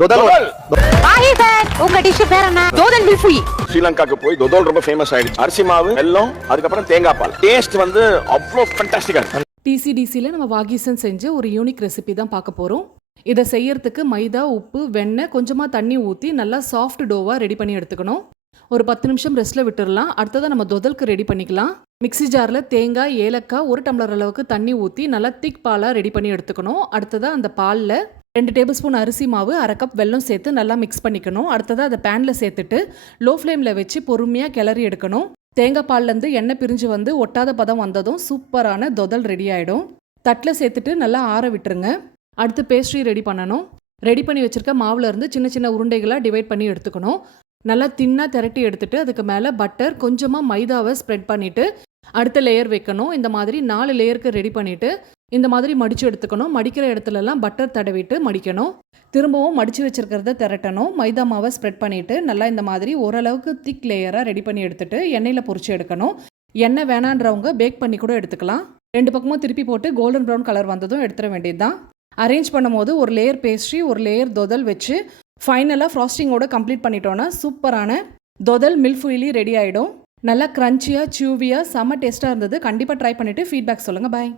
தொதல். ஆஹி sir உங்க dish பேர் என்ன? தோதல் மில்ஃபுயி. ஸ்ரீலங்காக்கு போய் தொதல் ரொம்ப ஃபேமஸ் ஆயிடுச்சு. அரிசி மாவு வெல்லம் அதுக்கப்புறம் தேங்காய் பால். டேஸ்ட் வந்து அவ்வளோ ஃபண்டாஸ்டிக்கா இருக்கு. டிசிடிசியில் நம்ம வாகிசன் செஞ்ச ஒரு யூனிக் ரெசிபி தான் பார்க்க போகிறோம் இதை செய்யறதுக்கு மைதா உப்பு வெண்ணெய் கொஞ்சமாக தண்ணி ஊற்றி நல்லா சாஃப்ட் டோவாக ரெடி பண்ணி எடுத்துக்கணும். ஒரு பத்து நிமிஷம் ரெஸ்ட்டில் விட்டுறலாம் அடுத்ததாக நம்ம தொதலுக்கு ரெடி பண்ணிக்கலாம். மிக்ஸி ஜாரில் தேங்காய் ஏலக்காய் ஒரு டம்ளர் அளவுக்கு தண்ணி ஊற்றி நல்லா திக் பாலாக ரெடி பண்ணி எடுத்துக்கணும். அடுத்ததாக அந்த பாலில் ரெண்டு டேபிள் ஸ்பூன் அரிசி மாவு அரை கப் வெல்லம் சேர்த்து நல்லா மிக்ஸ் பண்ணிக்கணும். அடுத்ததாக அதை பேனில் சேர்த்துட்டு லோ ஃப்ளேமில் வச்சு பொறுமையாக கிளறி எடுக்கணும். தேங்காய் பால்லேருந்து எண்ணெய் பிரிஞ்சு வந்து ஒட்டாத பதம் வந்ததும் சூப்பரான தொதல் ரெடி ஆகிடும் தட்டில் சேர்த்துட்டு நல்லா ஆற விட்டுருங்க. அடுத்து பேஸ்ட்ரி ரெடி பண்ணணும். ரெடி பண்ணி வச்சுருக்க மாவுலேருந்து சின்ன சின்ன உருண்டைகளாக டிவைட் பண்ணி எடுத்துக்கணும். நல்லா தின்னாக திரட்டி எடுத்துட்டு அதுக்கு மேலே பட்டர் கொஞ்சமாக மைதாவை ஸ்ப்ரெட் பண்ணிவிட்டு அடுத்த லேயர் வைக்கணும். இந்த மாதிரி நாலு லேயருக்கு ரெடி பண்ணிவிட்டு இந்த மாதிரி மடித்து எடுத்துக்கணும். மடிக்கிற இடத்துலலாம் பட்டர் தடவிட்டு மடிக்கணும். திரும்பவும் மடித்து வச்சிருக்கிறத திரட்டணும். மைதா மாவை ஸ்ப்ரெட் பண்ணிவிட்டு நல்லா இந்த மாதிரி ஓரளவுக்கு திக் லேயராக ரெடி பண்ணி எடுத்துட்டு எண்ணெயில் பொறிச்சு எடுக்கணும். எண்ணெய் வேணான்றவங்க பேக் பண்ணி கூட எடுத்துக்கலாம். ரெண்டு பக்கமும் திருப்பி போட்டு கோல்டன் ப்ரௌன் கலர் வந்ததும் எடுத்துட வேண்டியது தான் அரேஞ்ச் பண்ணும்போது ஒரு லேயர் பேஸ்ட்ரி ஒரு லேயர் தொதல் வச்சு ஃபைனலாக ஃப்ராஸ்டிங்கோட கம்ப்ளீட் பண்ணிட்டோன்னா சூப்பரான தொதல் மில்ஃபுயிலி ரெடி ஆகிடும் நல்லா க்ரன்ச்சியாக சியூவியாக செம்ம டேஸ்ட்டாக இருந்தது. கண்டிப்பாக ட்ரை பண்ணிவிட்டு ஃபீட்பேக் சொல்லுங்கள் பாய்